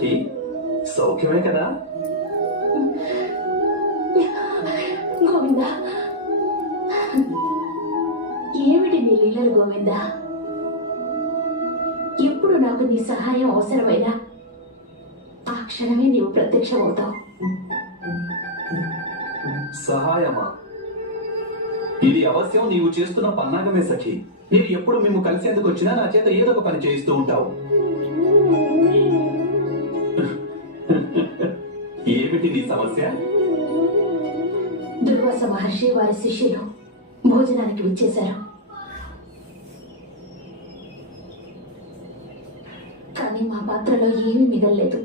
సఖి, సౌఖ్యమే కదా? గోవింద, ఏమిటి నీ లీలలు గోవింద? ఎప్పుడు నాకు నీ సహాయం అవసరమైనా ఆ క్షణమే నీవు ప్రత్యక్షమవుతావు. సహాయమా? ఇది అవశ్యం నీవు చేస్తున్న పన్నాగమే సఖి. నేను ఎప్పుడు మేము కలిసేందుకు వచ్చినా నా చేత ఏదో ఒక పని చేయిస్తూ ఉంటావు. ఏమిటి నీ సమస్య? దుర్వాస మహర్షి వారి శిష్యులు భోజనానికి విచ్చేశారు. కానీ మా పాత్రలో ఏమీ మిగల్లేదు.